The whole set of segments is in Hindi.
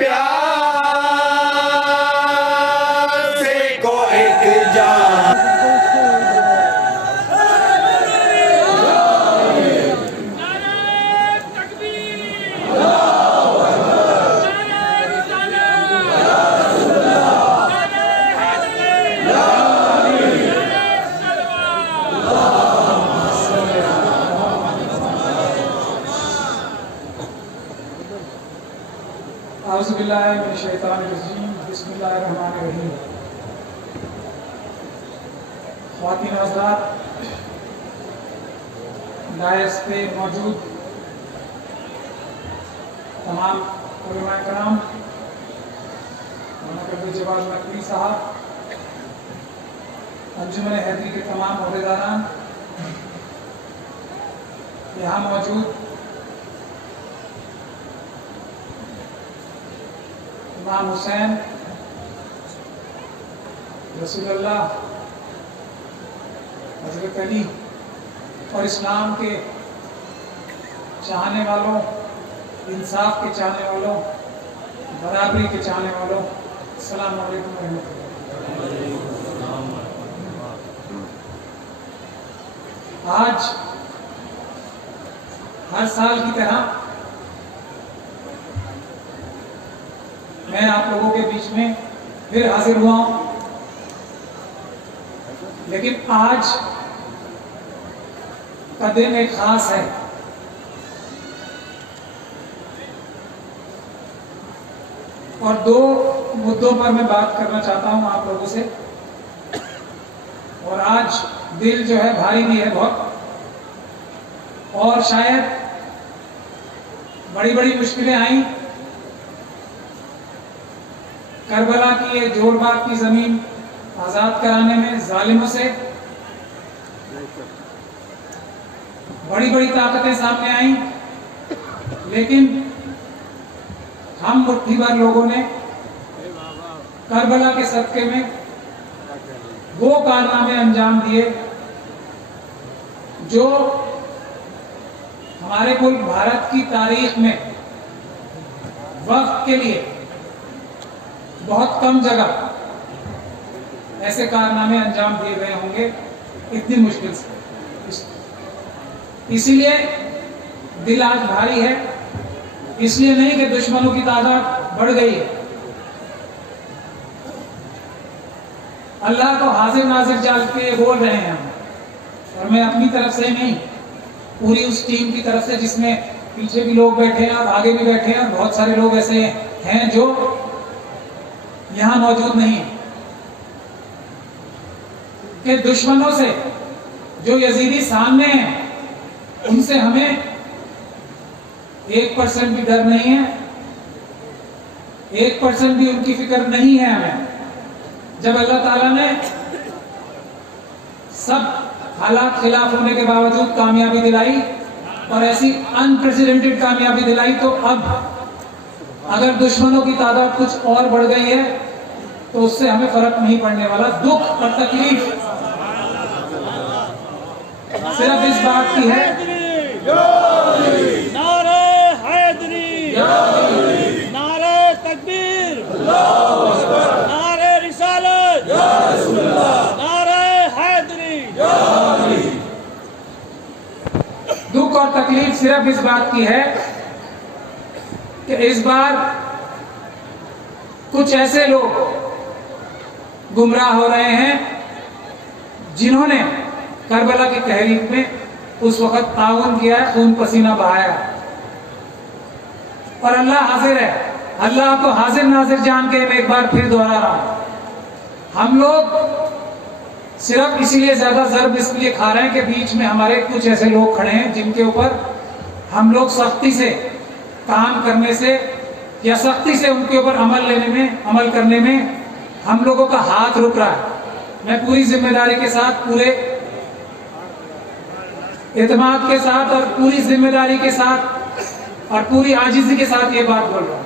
प्यासे को एक जान। बिस्मिल्लाहिर्रहमानिर्रहीम। ख्वातीन हज़रात, डायस पे मौजूद तमाम उलमा कराम, मौलाना जवाद नकवी साहब, अंजुमन हैदरी के तमाम ओहदेदारान, यहाँ मौजूद इमाम हुसैन रसूलुल्लाह हज़रत अली और इस्लाम के चाहने वालों, इंसाफ के चाहने वालों, बराबरी के चाहने वालों, अस्सलाम वालेकुम रहमतुल्लाह। आज हर साल की तरह मैं आप लोगों के बीच में फिर हाजिर हुआ हूं, लेकिन आज का दिन एक खास है। और दो मुद्दों पर मैं बात करना चाहता हूं आप लोगों से। और आज दिल जो है भारी भी है बहुत, और शायद बड़ी बड़ी मुश्किलें आई। करबला की ये जोरबाग की जमीन आजाद कराने में जालिमों से बड़ी बड़ी ताकतें सामने आई, लेकिन हम मुट्ठी भर लोगों ने करबला के सदके में वो कारनामे अंजाम दिए जो हमारे मुल्क भारत की तारीख में वक्त के लिए बहुत कम जगह ऐसे कारनामे अंजाम दिए गए होंगे इतनी मुश्किल से। इसीलिए दिल आज भारी है, इसलिए नहीं कि दुश्मनों की तादाद बढ़ गई है। अल्लाह को हाजिर नाजिर जान के बोल रहे हैं हम, और मैं अपनी तरफ से नहीं, पूरी उस टीम की तरफ से जिसमें पीछे भी लोग बैठे हैं और आगे भी बैठे हैं, और बहुत सारे लोग ऐसे हैं जो यहां मौजूद नहीं है, कि दुश्मनों से जो यजीदी सामने हैं उनसे हमें 1% भी डर नहीं है, 1% भी उनकी फिक्र नहीं है हमें। जब अल्लाह ताला ने सब हालात खिलाफ होने के बावजूद कामयाबी दिलाई, और ऐसी अनप्रेसिडेंटेड कामयाबी दिलाई, तो अब अगर दुश्मनों की तादाद कुछ और बढ़ गई है तो उससे हमें फर्क नहीं पड़ने वाला। दुख और तकलीफ सिर्फ इस बात की है, नारे हैदरी, नारे तकबीर, नारे रिसालत, नारे हैदरी। दुख और तकलीफ सिर्फ इस बात की है कि इस बार कुछ ऐसे लोग गुमराह हो रहे हैं जिन्होंने करबला की तहरीक में उस वक्त ताउन किया है, खून पसीना बहाया। और अल्लाह हाजिर है, अल्लाह को हाजिर नाजिर जान के मैं एक बार फिर दोहरा रहा हूं, हम लोग सिर्फ इसीलिए ज्यादा ज़र्ब इसलिए खा रहे हैं कि बीच में हमारे कुछ ऐसे लोग खड़े हैं जिनके ऊपर हम लोग सख्ती से काम करने से या सख्ती से उनके ऊपर अमल करने में हम लोगों का हाथ रुक रहा है। मैं पूरी जिम्मेदारी के साथ, पूरे एतमाद के साथ और पूरी जिम्मेदारी के साथ और पूरी आजिज़ी के साथ ये बात बोल रहा हूँ।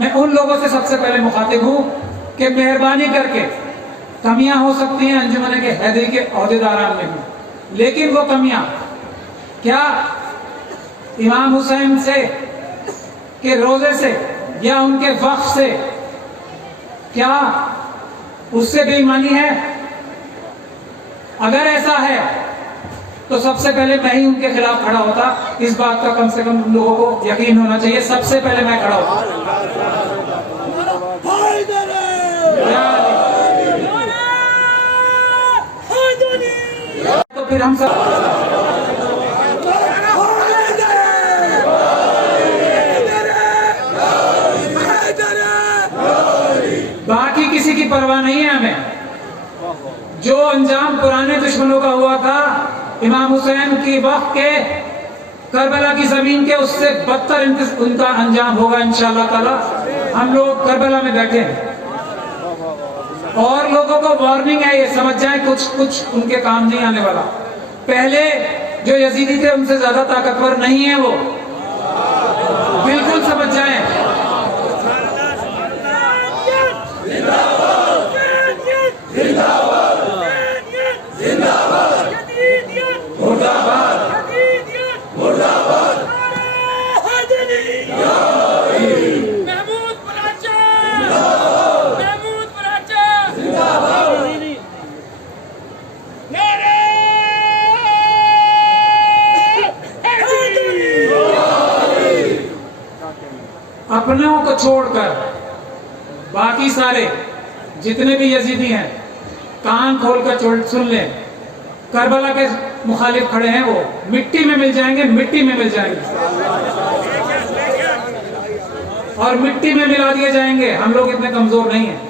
मैं उन लोगों से सबसे पहले मुखातिब हूँ कि मेहरबानी करके, कमियां हो सकती हैं अंजुमन के हैदरी के ओहदेदारान में भी, लेकिन वो कमियां क्या इमाम हुसैन से के रोजे से या उनके वक्फ से, क्या उससे बेईमानी है? अगर ऐसा है तो सबसे पहले मैं ही उनके खिलाफ खड़ा होता। इस बात का कम से कम लोगों को यकीन होना चाहिए, सबसे पहले मैं खड़ा होता। तो फिर हम सब बाकी किसी की परवाह नहीं है हमें। जो अंजाम पुराने दुश्मनों का हुआ था इमाम हुसैन की वक्त के करबला की जमीन के, उससे बदतर उनका अंजाम होगा इंशाअल्लाह ताला। हम लोग करबला में बैठे हैं और लोगों को वार्निंग है, ये समझ जाए कुछ उनके काम नहीं आने वाला। पहले जो यजीदी थे उनसे ज्यादा ताकतवर नहीं है वो, बिल्कुल समझ जाए। अपनों को छोड़कर बाकी सारे जितने भी यजीदी हैं कान खोलकर सुन लें, करबला के मुखालिफ खड़े हैं, वो मिट्टी में मिल जाएंगे, मिट्टी में मिल जाएंगे और मिट्टी में मिला दिए जाएंगे। हम लोग इतने कमजोर नहीं हैं,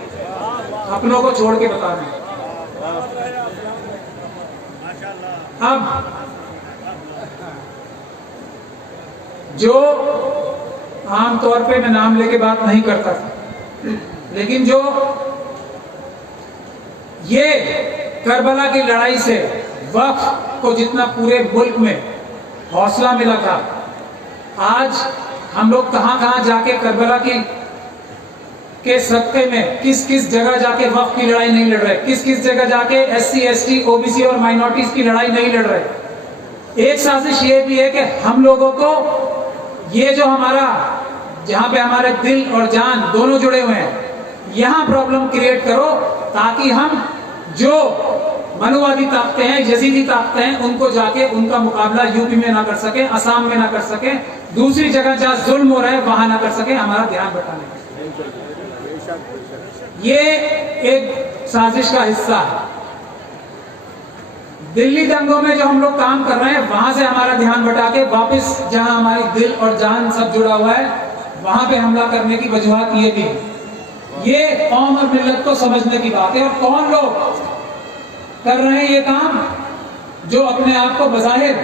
अपनों को छोड़ के बता दें। अब जो आमतौर पे मैं नाम लेके बात नहीं करता था, लेकिन जो ये करबला की लड़ाई से वक्फ को जितना पूरे मुल्क में हौसला मिला था, आज हम लोग कहां कहां जाके करबला के सत्ते में किस किस जगह जाके वक्फ की लड़ाई नहीं लड़ रहे, किस किस जगह जाके SC ST OBC और माइनॉरिटीज की लड़ाई नहीं लड़ रहे। एक साजिश ये भी है कि हम लोगों को ये जो हमारा, जहां पे हमारे दिल और जान दोनों जुड़े हुए हैं, यहां प्रॉब्लम क्रिएट करो ताकि हम जो मनुवादी ताकतें हैं, यजीदी ताकतें हैं, उनको जाके उनका मुकाबला यूपी में ना कर सके, असम में ना कर सके, दूसरी जगह जहां जुल्म हो रहा है वहां ना कर सके, हमारा ध्यान बटाने का। ये एक साजिश का हिस्सा है। दिल्ली दंगों में जो हम लोग काम कर रहे हैं वहां से हमारा ध्यान बटा के वापस जहां हमारी दिल और जान सब जुड़ा हुआ है वहां पे हमला करने की वजूहत ये भी है। ये कौम और मिल्लत को समझने की बात है। और कौन लोग कर रहे हैं ये काम? जो अपने आप को बज़ाहिर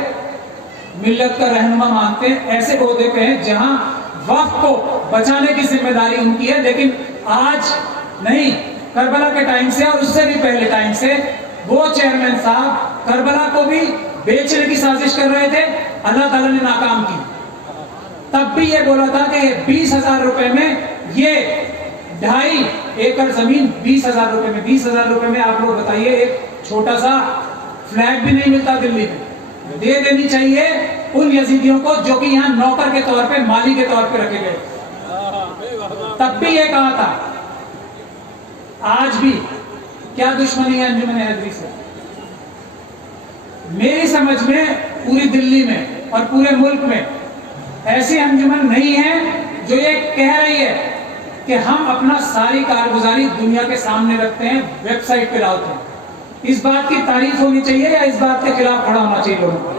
मिल्लत का रहनुमा मानते हैं, ऐसे ओहदे पे हैं जहां वक्फ को बचाने की जिम्मेदारी उनकी है। लेकिन आज नहीं, करबला के टाइम से और उससे भी पहले टाइम से वो चेयरमैन साहब करबला को भी बेचने की साजिश कर रहे थे, अल्लाह ताला ने नाकाम की। तब भी ये बोला था कि 20,000 रुपए में ये 2.5 एकड़ जमीन 20,000 रुपए में, 20,000 रुपए में आप लोग बताइए, एक छोटा सा फ्लैट भी नहीं मिलता दिल्ली में, दे देनी चाहिए उन यजीदियों को जो कि यहाँ नौकर के तौर पे, माली के तौर पे रखे गए। तब भी ये कहा था। आज भी क्या दुश्मनी है अंजुमन हैदरी से? मेरी समझ में पूरी दिल्ली में और पूरे मुल्क में ऐसी अंजुमन नहीं है जो ये कह रही है कि हम अपना सारी कारगुजारी दुनिया के सामने रखते हैं, वेबसाइट पे डालते हैं। इस बात की तारीफ होनी चाहिए या इस बात के खिलाफ खड़ा होना चाहिए लोगों को?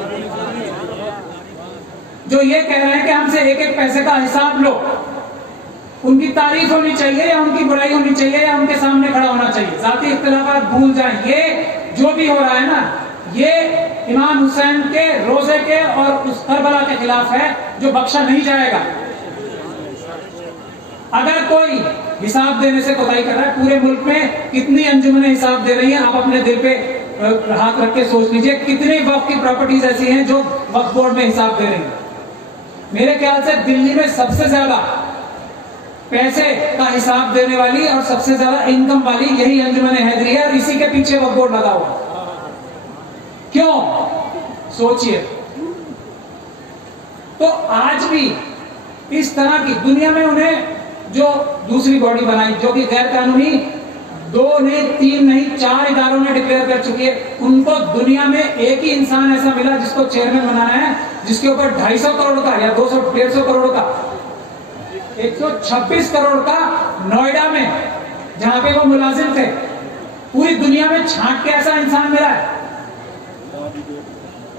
जो ये कह रहे हैं कि हमसे एक एक पैसे का हिसाब लो, उनकी तारीफ होनी चाहिए या उनकी बुराई होनी चाहिए या उनके सामने खड़ा होना चाहिए? जाती इख्तिलाफात भूल जाएं। ये जो भी हो रहा है ना, ये इमाम हुसैन के रोजे के और उस करबला के खिलाफ है जो बख्शा नहीं जाएगा। अगर कोई हिसाब देने से कोताही कर रहा है, पूरे मुल्क में कितनी अंजुमनें हिसाब दे रही हैं, आप अपने दिल पे हाथ रख के सोच लीजिए कितनी वक्फ की प्रॉपर्टीज ऐसी हैं जो वक्फ बोर्ड में हिसाब दे रही हैं। मेरे ख्याल से दिल्ली में सबसे ज्यादा पैसे का हिसाब देने वाली और सबसे ज्यादा इनकम वाली यही अंजुमन हैदरी है और इसी के पीछे वक्फ बोर्ड लगा हुआ। क्यों? सोचिए। तो आज भी इस तरह की दुनिया में उन्हें जो दूसरी बॉडी बनाई जो कि गैर कानूनी 2 नहीं 3 नहीं 4 इदारों ने डिक्लेयर कर चुकी है। उनको दुनिया में एक ही इंसान ऐसा मिला जिसको चेयरमैन बनाना है, जिसके ऊपर 250 करोड़ का या 200-150 करोड़ का 126 करोड़ का नोएडा में जहां पे वो मुलाजिम थे, पूरी दुनिया में छांट के ऐसा इंसान मिला है,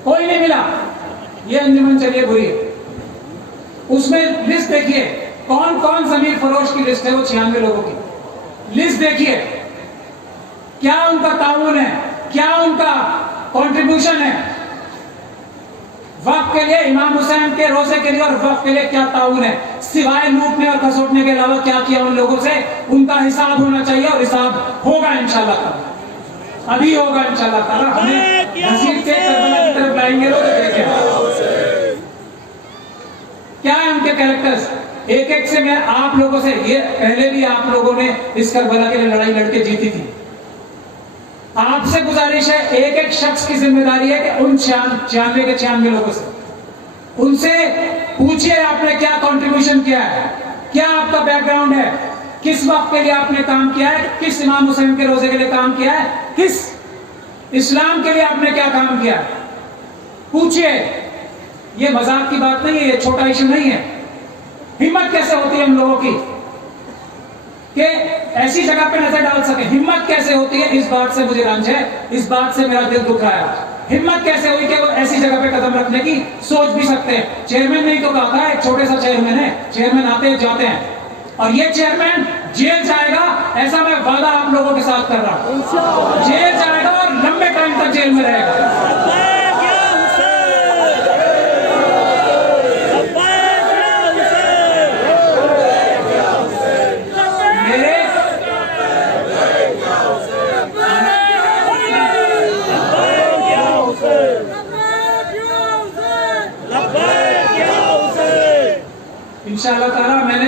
कोई नहीं मिला। ये अंजुमन चलिए बुरी है। उसमें लिस्ट देखिए कौन कौन जमीर फरोश की लिस्ट है, वो 96 लोगों की लिस्ट देखिए, क्या उनका ताउन है, क्या उनका कंट्रीब्यूशन है वक्त के लिए, इमाम हुसैन के रोजे के लिए और वक्त के लिए क्या ताउन है, सिवाय लूटने और खसोटने के अलावा क्या किया उन लोगों से, उनका हिसाब होना चाहिए और हिसाब होगा इंशाल्लाह, अभी होगा इंशाल्लाह ताला। हमें नसीब के करबला की तरफ लाएंगे लोग, देखिए क्या है उनके कैरेक्टर्स। एक एक से मैं आप लोगों से, ये पहले भी आप लोगों ने इस करबला के लिए लड़ाई लड़के जीती थी, आपसे गुजारिश है एक एक शख्स की जिम्मेदारी है कि उन 96 के 96 लोगों से उनसे पूछिए आपने क्या कंट्रीब्यूशन किया है, क्या आपका बैकग्राउंड है, किस वक्त के लिए आपने काम किया है, किस इमाम हुसैन के रोजे के लिए काम किया है, किस इस्लाम के लिए आपने क्या काम किया है, पूछिए। ये मजाक की बात नहीं है, ये छोटा इशू नहीं है। हिम्मत कैसे होती है हम लोगों की कि ऐसी जगह पे नजर डाल सके, हिम्मत कैसे होती है, इस बात से मुझे रंज है, इस बात से मेरा दिल दुख रहा है। हिम्मत कैसे हुई कि वो ऐसी जगह पे कदम रखने की सोच भी सकते हैं। चेयरमैन नहीं तो कहा था, एक छोटे सा चेयरमैन है, चेयरमैन आते हैं जाते हैं, और ये चेयरमैन जेल जाएगा, ऐसा मैं वादा आप लोगों के साथ कर रहा हूं। जेल जाएगा और लंबे टाइम तक जेल में रहेगा। इंशाल्लाह ताला मैंने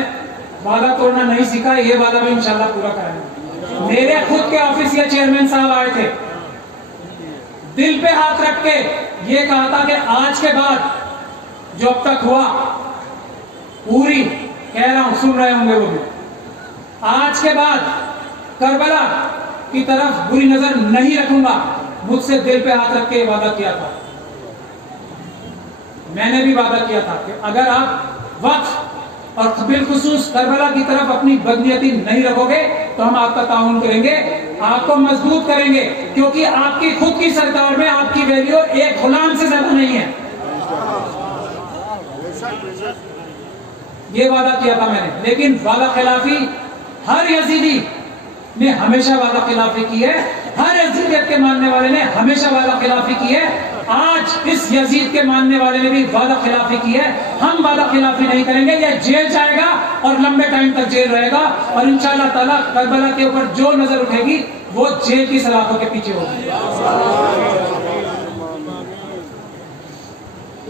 वादा तोड़ना नहीं सीखा, ये वादा भी इंशाल्लाह पूरा करेंगे। मेरे खुद के ऑफिस के चेयरमैन साहब आए थे, दिल पे हाथ रख के ये कहा था कि आज के बाद जो अब तक हुआ पूरी, कह रहा हूं सुन रहे होंगे वो भी, आज के बाद करबला की तरफ बुरी नजर नहीं रखूंगा। मुझसे दिल पे हाथ रख के वादा किया था। मैंने भी वादा किया था कि अगर आप वक्त और बिलखुसूस करबला की तरफ अपनी बदनीयती नहीं रखोगे तो हम आपका ताउन करेंगे, आपको मजबूत करेंगे, क्योंकि आपकी खुद की सरकार में आपकी वैल्यू एक गुलाम से ज्यादा नहीं है। ये वादा किया था मैंने, लेकिन वादा खिलाफी हर यजीदी ने हमेशा वादा खिलाफी की है, हर यजीदियत के मानने वाले ने हमेशा वादा खिलाफी की है। आज इस यजीद के मानने वाले ने भी वादा खिलाफी की है। हम वादा खिलाफी नहीं करेंगे, ये जेल जाएगा और लंबे टाइम तक जेल रहेगा, और इंशाल्लाह ताला करबला के ऊपर जो नजर उठेगी वो जेल की सलाखों के पीछे होगी।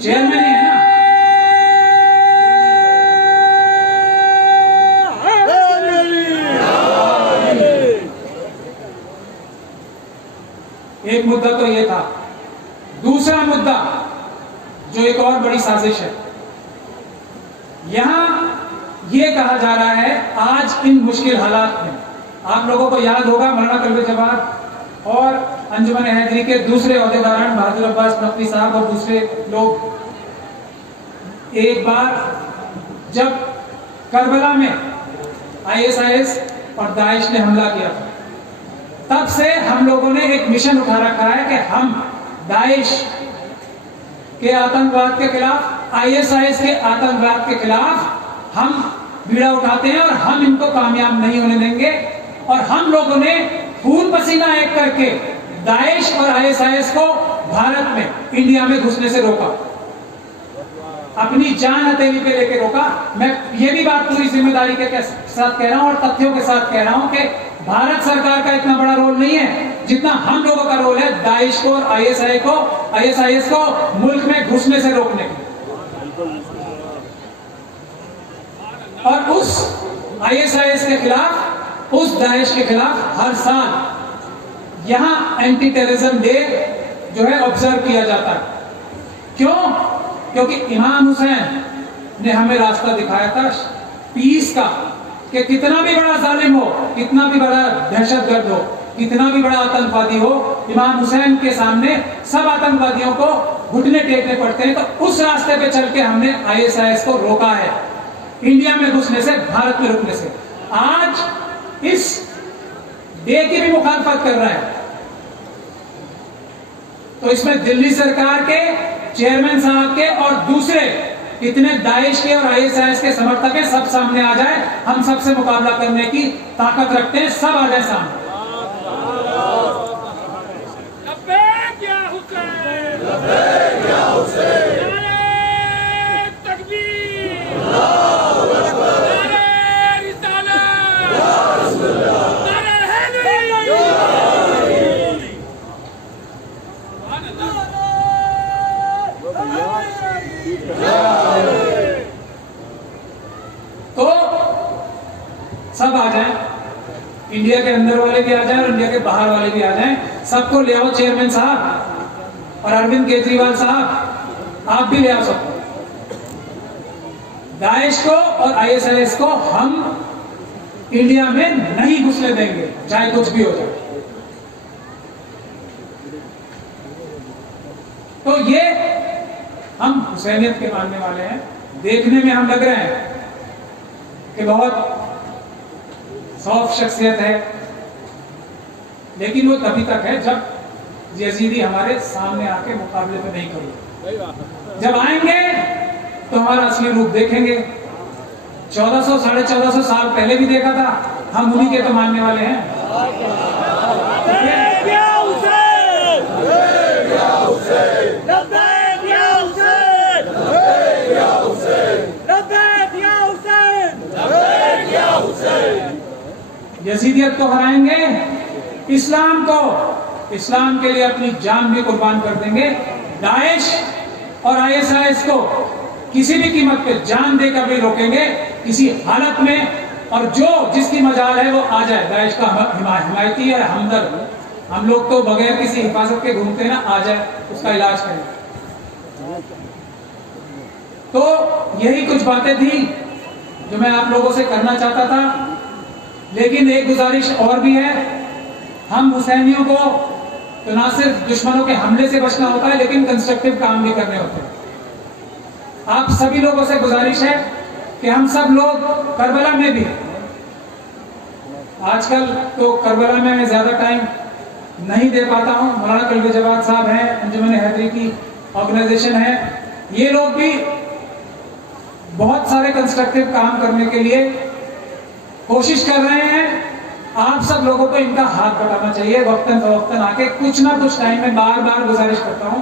जेल में नहीं है ना। एक मुद्दा तो ये था। दूसरा मुद्दा जो एक और बड़ी साजिश है, यहां यह कहा जा रहा है आज इन मुश्किल हालात में, आप लोगों को याद होगा मौलाना कल्बे जवाब और अंजुमन हैदरी के दूसरे ओहदेदारान बहादुर अब्बास नकवी साहब और दूसरे लोग, एक बार जब करबला में ISIS और दाइश ने हमला किया था, तब से हम लोगों ने एक मिशन उठा रखा है कि हम दाइश के आतंकवाद के खिलाफ, ISIS के आतंकवाद के खिलाफ हम बीड़ा उठाते हैं और हम इनको कामयाब नहीं होने देंगे। और हम लोगों ने खून पसीना एक करके दाइश और ISIS को भारत में, इंडिया में घुसने से रोका, अपनी जान हथेली पे लेके रोका। मैं ये भी बात पूरी जिम्मेदारी के साथ कह रहा हूं और तथ्यों के साथ कह रहा हूं कि भारत सरकार का इतना बड़ा रोल नहीं है जितना हम लोगों का रोल है दाइश को और ISIS को मुल्क में घुसने से रोकने के। और उस ISIS के खिलाफ, उस दाइश के खिलाफ हर साल यहां एंटी टेररिज्म डे जो है ऑब्जर्व किया जाता है। क्यों? क्योंकि इमाम हुसैन ने हमें रास्ता दिखाया था पीस का, कि कितना भी बड़ा जालिम हो, कितना भी बड़ा दहशतगर्द हो, कितना भी बड़ा आतंकवादी हो, इमाम हुसैन के सामने सब आतंकवादियों को घुटने टेकने पड़ते हैं। तो उस रास्ते पे चल के हमने ISIS को रोका है, इंडिया में घुसने से, भारत में रुकने से। आज इस डे की भी मुखालफत कर रहा है। तो इसमें दिल्ली सरकार के चेयरमैन साहब के और दूसरे इतने दाइश के और ISIS के समर्थक हैं, सब सामने आ जाए। हम सबसे मुकाबला करने की ताकत रखते हैं, सब आ जाए सामने। तो सब आ जाएं, इंडिया के अंदर वाले भी आ जाएं और इंडिया के बाहर वाले भी आ जाएं। सबको ले आओ, चेयरमैन साहब और अरविंद केजरीवाल साहब, आप भी ले आओ सबको। दाइश को और ISIS को हम इंडिया में नहीं घुसने देंगे, चाहे कुछ भी हो जाए। तो ये हम हुसैनियत के मानने वाले हैं। देखने में हम लग रहे हैं कि बहुत सॉफ्ट शख्सियत है, लेकिन वो तभी तक है जब यजीदी हमारे सामने आके मुकाबले पे नहीं करेंगे। जब आएंगे तो हमारा असली रूप देखेंगे। 1400 साढ़े 1400 साल पहले भी देखा था, हम उन्हीं के तो मानने वाले हैं। यजीदियत को हराएंगे, इस्लाम को, इस्लाम के लिए अपनी जान भी कुर्बान कर देंगे। दाइश और ISIS को किसी भी कीमत पे जान देकर भी रोकेंगे, किसी हालत में। और जो जिसकी मजाल है वो आ जाए, दाइश का हिमायती है, हमदर्द। हम लोग तो बगैर किसी हिफाजत के घूमते ना, आ जाए उसका इलाज करें। तो यही कुछ बातें थी जो मैं आप लोगों से करना चाहता था। लेकिन एक गुजारिश और भी है, हम हुसैनियों को तो ना सिर्फ दुश्मनों के हमले से बचना होता है, लेकिन कंस्ट्रक्टिव काम भी करने होते हैं। आप सभी लोगों से गुजारिश है कि हम सब लोग करबला में भी, आजकल तो करबला में मैं ज्यादा टाइम नहीं दे पाता हूं, मौलाना कल्बे जवाद साहब हैं, अंजुमन हैदरी की ऑर्गेनाइजेशन है, ये लोग भी बहुत सारे कंस्ट्रक्टिव काम करने के लिए कोशिश कर रहे हैं। आप सब लोगों को इनका हाथ बढ़ाना चाहिए, वक्तन फवक्तन आके कुछ ना कुछ टाइम में। बार बार गुजारिश करता हूँ,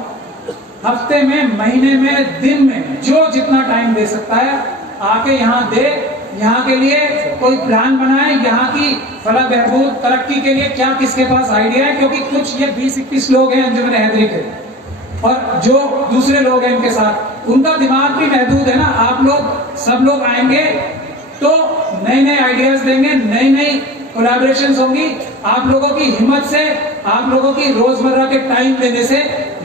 हफ्ते में, महीने में, दिन में जो जितना टाइम दे सकता है आके यहाँ दे, यहाँ के लिए कोई प्लान बनाए, यहाँ की फलाह बहबूद तरक्की के लिए क्या किसके पास आइडिया है। क्योंकि कुछ ये 20-21 लोग हैं अंजुमन हैदरी के, और जो दूसरे लोग हैं इनके साथ, उनका दिमाग भी महदूद है ना। आप लोग सब लोग आएंगे तो नए नए आइडियाज देंगे, नई नई कोलैबोरेशंस होंगी। आप लोगों की हिम्मत से, आप लोगों की रोजमर्रा के टाइम देने से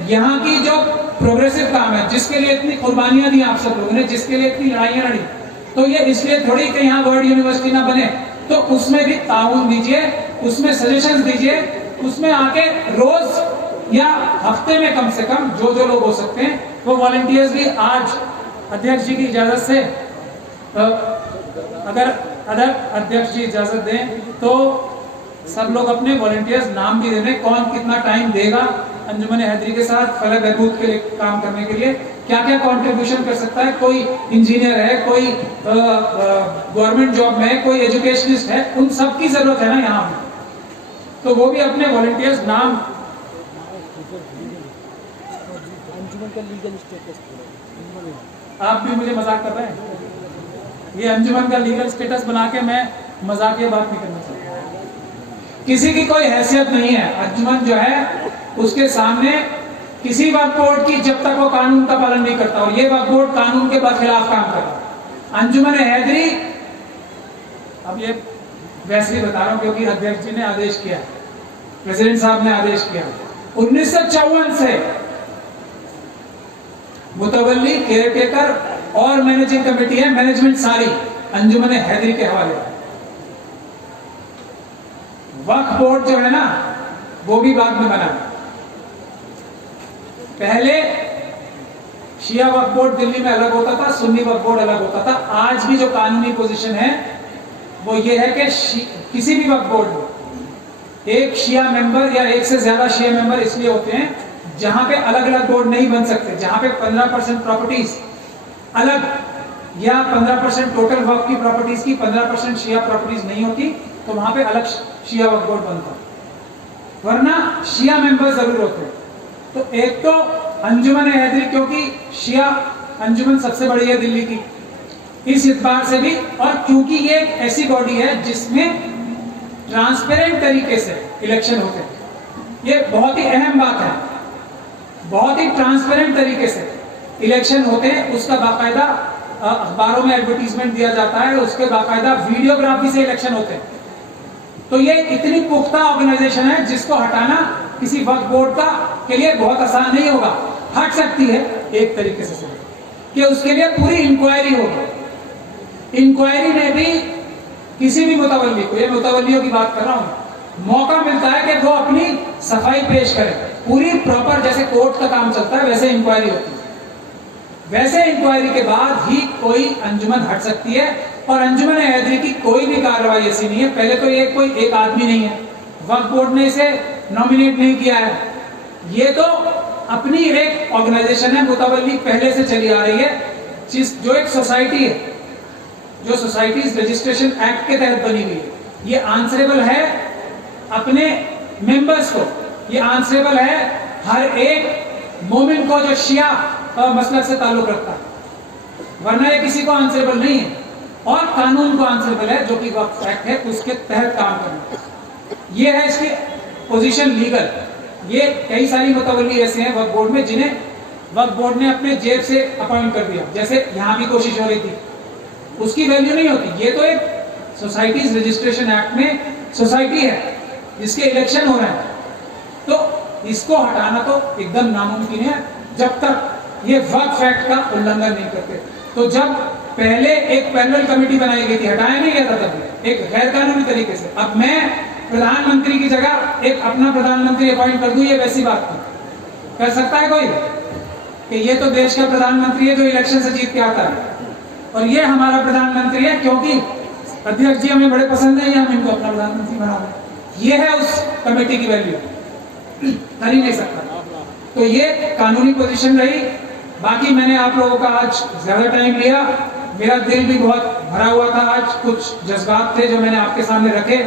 यहाँ की जो प्रोग्रेसिव काम है, जिसके लिए इतनी कुर्बानियां दी आप सब लोगों ने, जिसके लिए इतनी लड़ाइयां लड़ी, तो ये इसलिए थोड़ी कि यहाँ वर्ल्ड यूनिवर्सिटी ना बने, तो उसमें भी ताउन दीजिए, उसमें सजेशंस दीजिए, उसमें आके रोज या हफ्ते में कम से कम जो जो लोग हो सकते हैं वो वॉलंटियर्स भी। आज अध्यक्ष जी की इजाजत से, अगर अध्यक्ष जी इजाजत दें तो सब लोग अपने वॉलंटियर्स नाम भी दे दें, कौन कितना टाइम देगा अंजुमन हैदरी के साथ फलाह बहबूद के लिए काम करने के लिए, क्या क्या कंट्रीब्यूशन कर सकता है। कोई इंजीनियर है, कोई गवर्नमेंट जॉब में है, कोई एजुकेशनिस्ट है, उन सब की जरूरत है ना यहाँ पे, तो वो भी अपने वॉलंटियर्स नाम। अंजुमन का लीगल स्टेटस, आप भी मुझे मजाक कर रहे हैं? ये अंजुमन का लीगल स्टेटस बना के मैं मजाकिया बात नहीं करना चाहता। किसी की कोई हैसियत नहीं है। अंजुमन जो है उसके सामने किसी वक्फ बोर्ड की, जब तक वो कानून का पालन नहीं करता, और ये वक्फ बोर्ड कानून के खिलाफ काम कर रहा है। अंजुमन हैदरी, अब ये वैसे ही बता रहा हूं क्योंकि अध्यक्ष जी ने आदेश किया, प्रेसिडेंट साहब ने आदेश किया, 1954 से मुतवल्ली, केयरटेकर और मैनेजिंग कमेटी है, मैनेजमेंट सारी अंजुमन हैदरी के हवाले। वक्फ बोर्ड जो है ना वो भी बाद में बना। पहले शिया वक्फ बोर्ड दिल्ली में अलग होता था, सुन्नी वक्फ बोर्ड अलग होता था। आज भी जो कानूनी पोजीशन है वो ये है कि किसी भी वक्फ बोर्ड में एक शिया मेंबर या एक से ज्यादा शिया मेंबर इसलिए होते हैं जहां पे अलग अलग बोर्ड नहीं बन सकते, जहां पे 15% प्रॉपर्टीज अलग या 15% टोटल वक्फ की प्रॉपर्टीज की 15% शिया प्रॉपर्टीज नहीं होती, तो वहां पे अलग शिया वक्फ बोर्ड बनता, वरना शिया मेंबर जरूर होते। तो एक तो अंजुमन हैदरी, क्योंकि शिया अंजुमन सबसे बड़ी है दिल्ली की, इस इतबार से भी, और क्योंकि ये एक ऐसी बॉडी है जिसमें ट्रांसपेरेंट तरीके से इलेक्शन होते हैं, ये बहुत ही अहम बात है। बहुत ही ट्रांसपेरेंट तरीके से इलेक्शन होते हैं, उसका बाकायदा अखबारों में एडवर्टीजमेंट दिया जाता है, उसके बाकायदा वीडियोग्राफी से इलेक्शन होते हैं। तो ये इतनी पुख्ता ऑर्गेनाइजेशन है जिसको हटाना किसी वक्फ बोर्ड का के लिए बहुत आसान नहीं होगा। हट सकती है एक तरीके से कि उसके लिए पूरी इंक्वायरी होगी। इंक्वायरी में भी किसी भी मुतवल्ली को, ये मुतवल्लियों की बात कर रहा हूं, मौका मिलता है कि वो अपनी सफाई पेश करे, पूरी प्रॉपर, जैसे कोर्ट का काम चलता है वैसे इंक्वायरी होती है। वैसे इंक्वायरी के बाद ही कोई अंजुमन हट सकती है, और अंजुमन हैदरी की कोई भी कार्रवाई ऐसी नहीं है। पहले तो ये कोई एक आदमी नहीं है, वक्फ बोर्ड ने इसे नॉमिनेट नहीं किया है, ये तो अपनी एक ऑर्गेनाइजेशन है, मुतवल्ली पहले से चली आ रही है, जो एक सोसाइटी है, जो सोसाइटीज रजिस्ट्रेशन एक्ट के तहत बनी हुई है। ये आंसरेबल है अपने मेंबर्स को, ये आंसरेबल है हर एक मोमिन को जो शिया मसलक से ताल्लुक रखता है, वरना ये किसी को आंसरेबल नहीं है। और कानून को आंसरेबल है, जो कि वक्फ एक्ट है, उसके तहत काम करना। ये है इसकी पोजीशन लीगल। ये कई सारी मुतवल्ली ऐसे हैं वक्फ बोर्ड में जिन्हें वक्फ बोर्ड ने अपने जेब से अपॉइंट कर दिया, जैसे यहाँ भी कोशिश हो रही थी, उसकी वैल्यू नहीं होती। ये तो एक सोसाइटीज रजिस्ट्रेशन एक्ट में सोसाइटी है जिसके इलेक्शन हो रहे हैं, तो इसको हटाना तो एकदम नामुमकिन है जब तक ये वक्फ एक्ट का उल्लंघन नहीं करते। तो जब पहले एक पैनल कमेटी बनाई गई थी, हटाया नहीं गया था तब एक गैर कानूनी तरीके से, अब मैं प्रधानमंत्री की जगह एक अपना प्रधानमंत्री अपॉइंट कर दूं, ये वैसी बात नहीं कर सकता है कोई कि ये तो देश का प्रधानमंत्री है जो इलेक्शन से जीत के आता है और ये हमारा प्रधानमंत्री है क्योंकि अध्यक्ष जी हमें बड़े पसंद है, हम इनको अपना प्रधानमंत्री बना दें। ये है उस कमेटी की वैल्यू, कर ही नहीं सकता। तो ये कानूनी पोजीशन रही। बाकी मैंने आप लोगों का आज ज्यादा टाइम लिया, मेरा दिल भी बहुत भरा हुआ था, आज कुछ जज्बात थे जो मैंने आपके सामने रखे।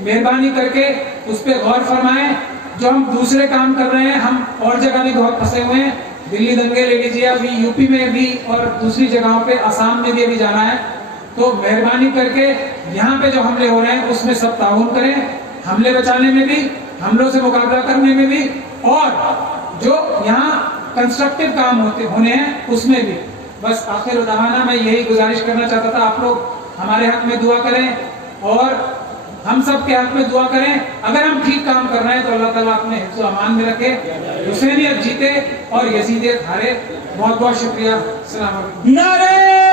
मेहरबानी करके उस पर गौर फरमाएं। जो हम दूसरे काम कर रहे हैं, हम और जगह भी बहुत फंसे हुए हैं, दिल्ली दंगे ले लीजिए, अभी यूपी में भी और दूसरी जगहों पे, आसाम में भी अभी जाना है। तो मेहरबानी करके यहाँ पे जो हमले हो रहे हैं उसमें सब ताउन करें, हमले बचाने में भी, हमलों से मुकाबला करने में भी, और जो यहाँ कंस्ट्रक्टिव काम होने हैं उसमें भी। बस आखिर उदाहरण मैं यही गुजारिश करना चाहता था, आप लोग हमारे हक में दुआ करें और हम सब के हक में दुआ करें। अगर हम ठीक काम कर रहे हैं तो अल्लाह ताला अपने हिफ्ज़ व अमान में रखे, हुसैनियत जीते और यजीदियत हारे। बहुत बहुत शुक्रिया। अस्सलाम वालेकुम। नारे